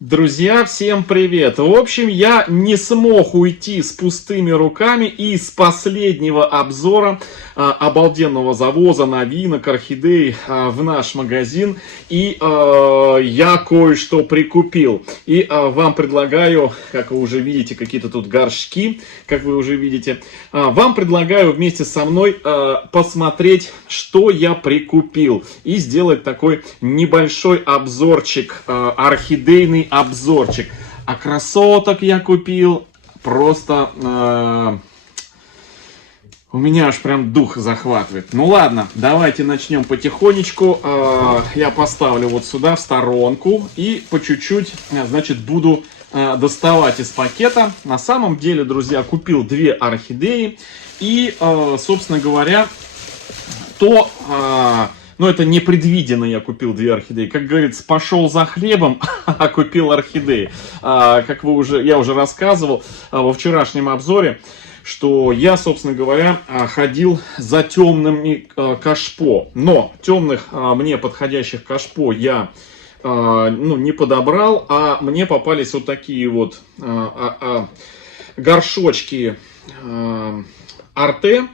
Друзья, всем привет! В общем, я не смог уйти с пустыми руками и с последнего обзора обалденного завоза новинок, орхидей в наш магазин. И я кое-что прикупил. И вам предлагаю, как вы уже видите, какие-то тут горшки, как вы уже видите. Вам предлагаю вместе со мной посмотреть, что я прикупил. И сделать такой небольшой обзорчик, орхидейный обзорчик. А красоток я купил просто... у меня аж прям дух захватывает. Ну ладно, давайте начнем потихонечку. Я поставлю вот сюда в сторонку и по чуть-чуть, значит, буду доставать из пакета. На самом деле, друзья, купил две орхидеи. И, собственно говоря, но это непредвиденно, я купил две орхидеи. Как говорится, пошел за хлебом, а купил орхидеи. Как я уже рассказывал во вчерашнем обзоре, что я, собственно говоря, ходил за темными кашпо. Но темных мне подходящих кашпо я не подобрал, а мне попались вот такие вот горшочки Арте.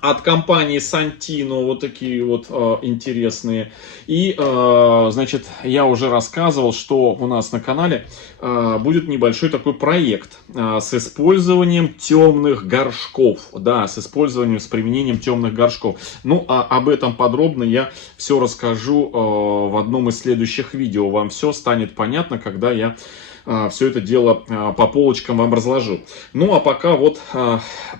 От компании Santino, вот такие вот интересные. И, значит, я уже рассказывал, что у нас на канале будет небольшой такой проект с использованием темных горшков. Да, с применением темных горшков. Ну, об этом подробно я все расскажу в одном из следующих видео. Вам все станет понятно, когда я все это дело по полочкам вам разложу. Ну, а пока вот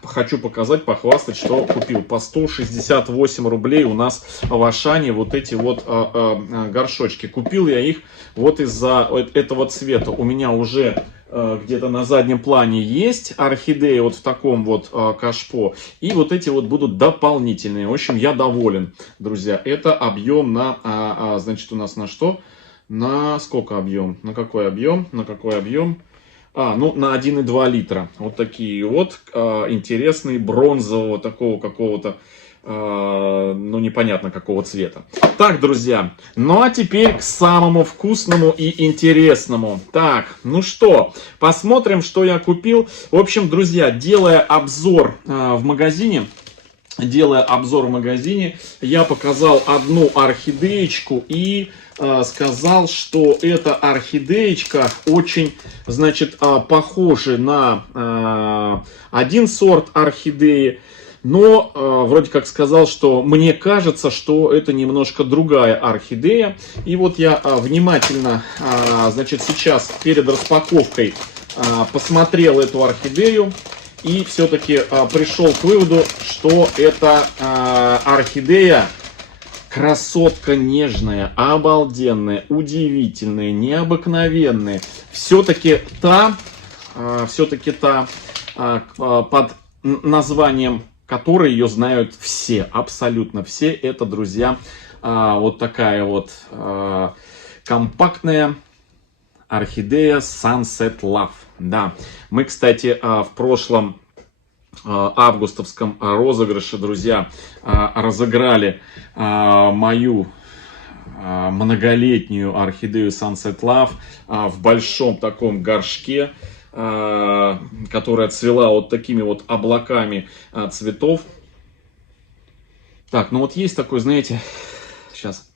хочу показать, похвастать, что купил. По 168 рублей у нас в Ашане вот эти вот горшочки. Купил я их вот из-за этого цвета. У меня уже где-то на заднем плане есть орхидеи вот в таком вот кашпо. И вот эти вот будут дополнительные. В общем, я доволен, друзья. Это объем на, значит, у нас на что? На сколько объем? На какой объем? На какой объем? Ну, на 1,2 литра. Вот такие вот интересные, бронзового такого какого-то, ну, непонятно какого цвета. Так, друзья, ну а теперь к самому вкусному и интересному. Так, ну что, посмотрим, что я купил. В общем, друзья, делая обзор в магазине, я показал одну орхидеечку и сказал, что эта орхидеечка очень, значит, похожа на один сорт орхидеи, но вроде как сказал, что мне кажется, что это немножко другая орхидея. И вот я внимательно, значит, сейчас перед распаковкой посмотрел эту орхидею. И все-таки пришел к выводу, что это орхидея красотка нежная, обалденная, удивительная, необыкновенная. Все-таки та, под названием которой ее знают все, абсолютно все. Это, друзья, вот такая вот компактная орхидея Sunset Love. Да, мы, кстати, в прошлом августовском розыгрыше, друзья, разыграли мою многолетнюю орхидею Sunset Love в большом таком горшке, которая цвела вот такими вот облаками цветов. Так, ну вот есть такой, знаете, сейчас...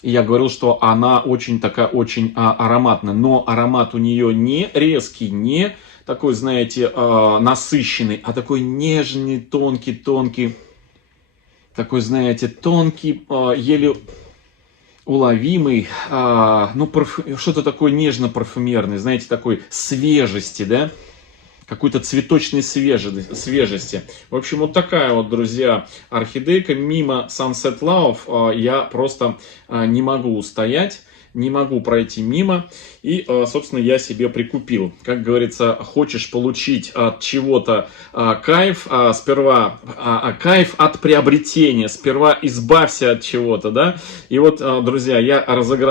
И я говорил, что она очень такая, очень ароматная. Но аромат у нее не резкий, не такой, знаете, насыщенный, а такой нежный, тонкий, такой, знаете, тонкий, еле уловимый, ну, что-то такое нежно-парфюмерное, знаете, такой свежести, да? Какой-то цветочной свежести. В общем, вот такая вот, друзья, орхидейка. Мимо Sunset Love я просто не могу устоять, не могу пройти мимо. И, собственно, я себе прикупил. Как говорится, хочешь получить от чего-то кайф, сперва кайф от приобретения, сперва избавься от чего-то, да. И вот, друзья,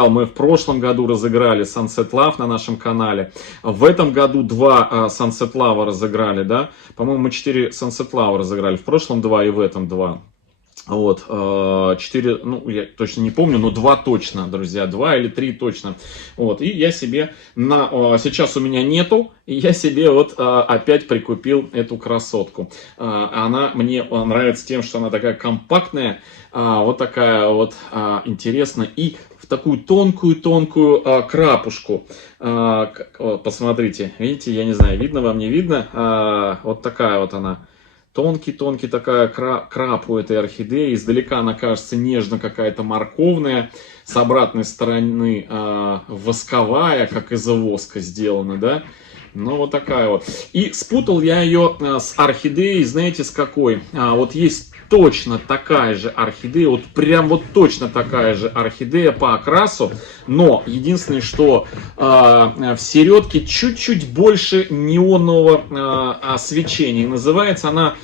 мы в прошлом году разыграли Sunset Love на нашем канале. В этом году 2 Sunset Love разыграли, да. По-моему, мы 4 Sunset Love разыграли. В прошлом 2 и в этом 2. Вот, 4, ну, я точно не помню, но 2 точно, друзья, 2 или 3 точно. Вот, и я себе, сейчас у меня нету, и я себе вот опять прикупил эту красотку. Она мне нравится тем, что она такая компактная, вот такая вот интересная, и в такую тонкую-тонкую крапушку. Вот, посмотрите, видите, я не знаю, видно вам, не видно, вот такая вот она. Тонкий-тонкий такая крап у этой орхидеи. Издалека она кажется нежно какая-то морковная. С обратной стороны восковая, как из воска сделана, да. Ну, вот такая вот. И спутал я ее с орхидеей, знаете, с какой? Вот есть точно такая же орхидея, вот прям вот точно такая же орхидея по окрасу, но единственное, что в середке чуть-чуть больше неонового свечения. Называется она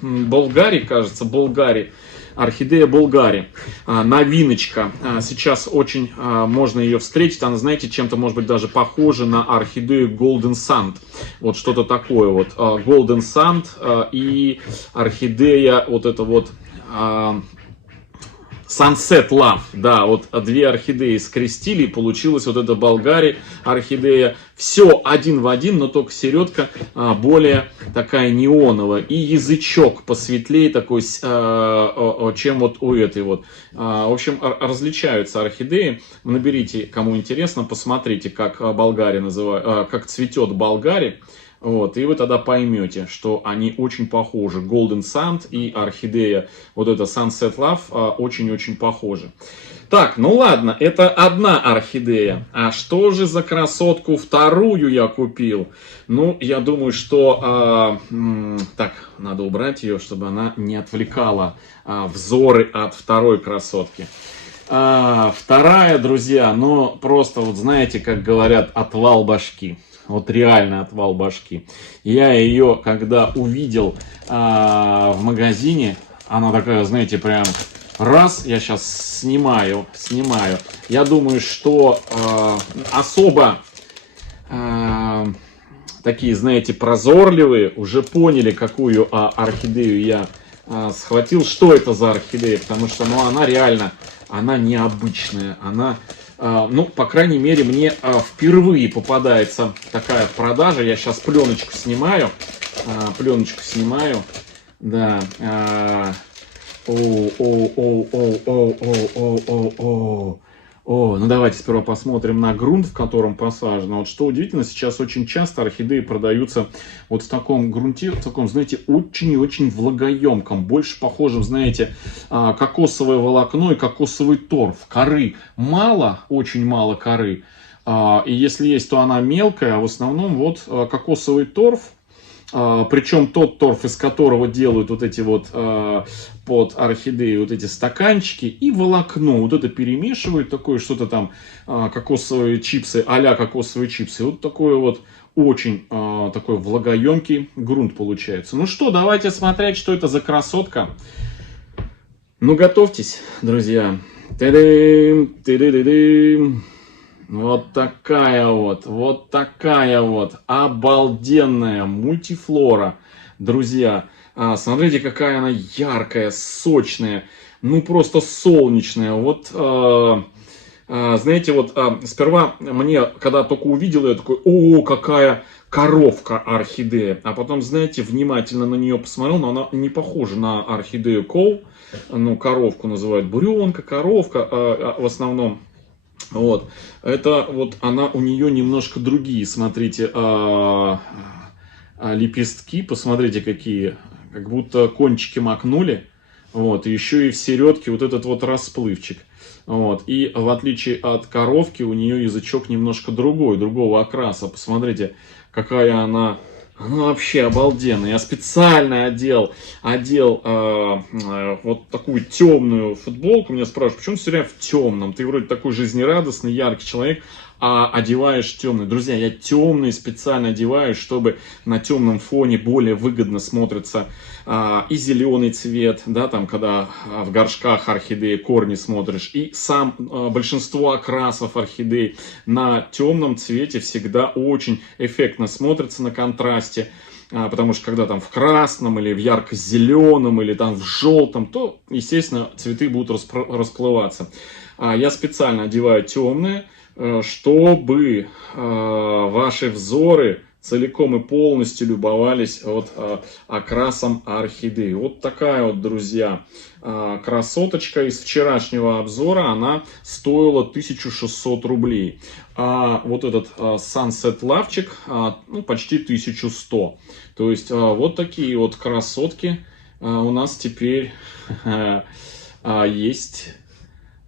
Болгари, кажется, Болгари. Орхидея Болгари. Новиночка. Сейчас очень можно ее встретить. Она, знаете, чем-то, может быть, даже похожа на орхидею Golden Sand. Вот что-то такое вот. Golden Sand и орхидея вот это вот... Sunset Love, да, вот две орхидеи скрестили, и получилась вот эта Болгари орхидея. Все один в один, но только середка более такая неоновая. И язычок посветлее такой, чем вот у этой вот. В общем, различаются орхидеи. Наберите, кому интересно, посмотрите, как Болгари называют, как цветет Болгари. Вот, и вы тогда поймете, что они очень похожи. Golden Sand и орхидея, вот эта Sunset Love, очень-очень похожи. Так, ну ладно, это одна орхидея. А что же за красотку вторую я купил? Ну, я думаю, что... так, надо убрать ее, чтобы она не отвлекала взоры от второй красотки. Вторая, друзья, ну, просто вот знаете, как говорят, отвал башки. Вот реально отвал башки. Я ее, когда увидел в магазине, она такая, знаете, прям раз, я сейчас снимаю. Я думаю, что особо такие, знаете, прозорливые уже поняли, какую орхидею я схватил. Что это за орхидея? Потому что, ну, она реально, она необычная, она... Ну, по крайней мере, мне впервые попадается такая в продаже. Я сейчас пленочку снимаю. Да. Ну давайте сперва посмотрим на грунт, в котором посажено. Вот что удивительно, сейчас очень часто орхидеи продаются вот в таком грунте, в таком, знаете, очень и очень влагоемком, больше похожим, знаете, кокосовое волокно и кокосовый торф. Коры мало, очень мало коры. И если есть, то она мелкая, а в основном вот кокосовый торф. Причем тот торф, из которого делают вот эти вот под орхидеи вот эти стаканчики, и волокно. Вот это перемешивают, такое что-то там, кокосовые чипсы, а-ля кокосовые чипсы. Вот такое вот очень такой влагоемкий грунт получается. Ну что, давайте смотреть, что это за красотка. Ну, готовьтесь, друзья. Ты-дым, ты-ды-ды-дым. Вот такая вот обалденная мультифлора, друзья. Смотрите, какая она яркая, сочная, ну просто солнечная. Вот, знаете, вот сперва мне, когда только увидел, я такой, о, какая коровка орхидея. А потом, знаете, внимательно на нее посмотрел, но она не похожа на орхидею Коу. Ну, коровку называют буренка, коровка в основном. Вот, это вот она, у нее немножко другие, смотрите, лепестки, посмотрите какие, как будто кончики макнули, вот, и еще и в середке вот этот вот расплывчик, вот, и в отличие от коровки у нее язычок немножко другой, другого окраса, посмотрите, какая она... Ну, вообще обалденно. Я специально одел вот такую темную футболку. Меня спрашивают, почему ты все время в темном? Ты вроде такой жизнерадостный, яркий человек, а одеваешь темный. Друзья, я темный специально одеваю, чтобы на темном фоне более выгодно смотрится и зеленый цвет, да, там, когда в горшках орхидеи корни смотришь, и сам большинство окрасов орхидей на темном цвете всегда очень эффектно смотрится на контрасте. потому что когда там в красном или в ярко-зеленом или там в желтом, то, естественно, цветы будут расплываться. Я специально одеваю темные, чтобы ваши взоры целиком и полностью любовались вот окрасом орхидеи. Вот такая вот, друзья, красоточка из вчерашнего обзора. Она стоила 1600 рублей. А вот этот Sunset Love'чик ну, почти 1100. То есть вот такие вот красотки у нас теперь есть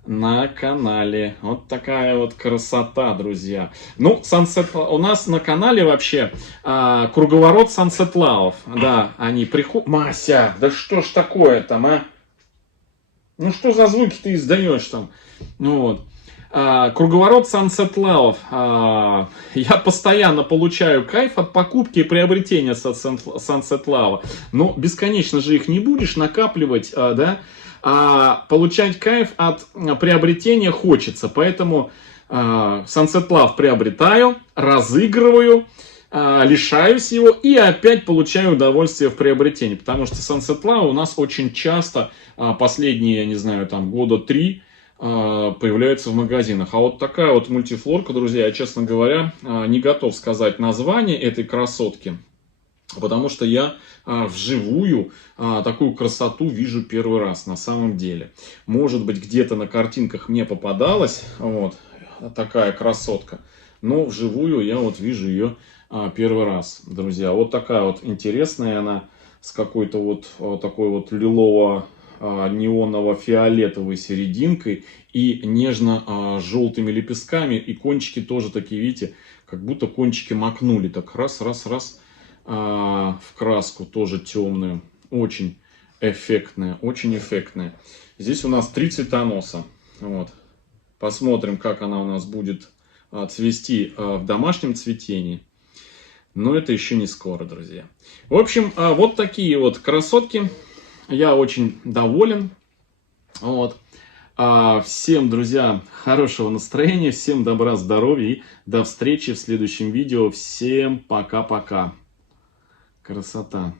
на канале. Вот такая вот красота, друзья. Ну, Sunset, у нас на канале вообще круговорот Sunset Love. Да, они приходят... Мася, да что ж такое там, а? Ну, что за звуки ты издаешь там? Ну вот. Круговорот Sunset Love. Я постоянно получаю кайф от покупки и приобретения Sunset Love. Но бесконечно же их не будешь накапливать, да? А получать кайф от приобретения хочется. Поэтому Sunset Love приобретаю, разыгрываю, лишаюсь его и опять получаю удовольствие в приобретении. Потому что Sunset Love у нас очень часто, последние, я не знаю, там года 3, появляется в магазинах. А вот такая вот мультифлорка, друзья, я, честно говоря, не готов сказать название этой красотки. Потому что я вживую такую красоту вижу первый раз на самом деле. Может быть, где-то на картинках мне попадалась вот такая красотка. Но вживую я вот вижу ее первый раз, друзья. Вот такая вот интересная она с какой-то вот такой вот неоново-фиолетовой серединкой и нежно-желтыми лепестками. И кончики тоже такие, видите, как будто кончики макнули. Так раз в краску, тоже темную. Очень эффектная, очень эффектная. Здесь у нас 3 цветоноса. Вот. Посмотрим, как она у нас будет цвести в домашнем цветении. Но это еще не скоро, друзья. В общем, вот такие вот красотки. Я очень доволен. Вот. Всем, друзья, хорошего настроения, всем добра, здоровья и до встречи в следующем видео. Всем пока-пока. Красота.